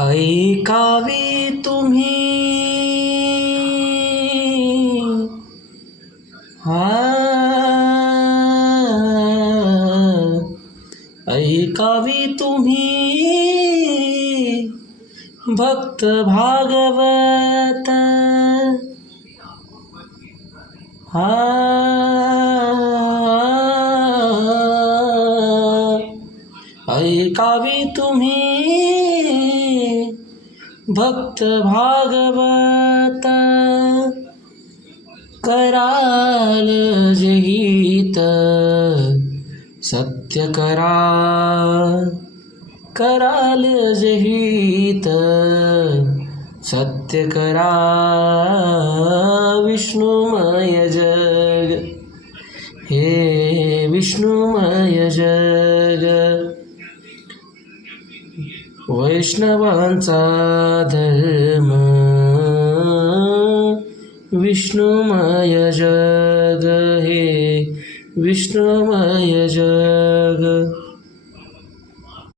ऐकावी तुम्ही। ऐकावी तुम्ही भक्त भागवत। हा। ऐकावी तुम्हें, भक्त भागवत कराल जे गीत सत्य करा, कराल जे गीत सत्य करा, विष्णुमय जग, हे विष्णुमय जग। वैष्णवांचा धर्म. विष्णुमय जग हे. विष्णुमय जग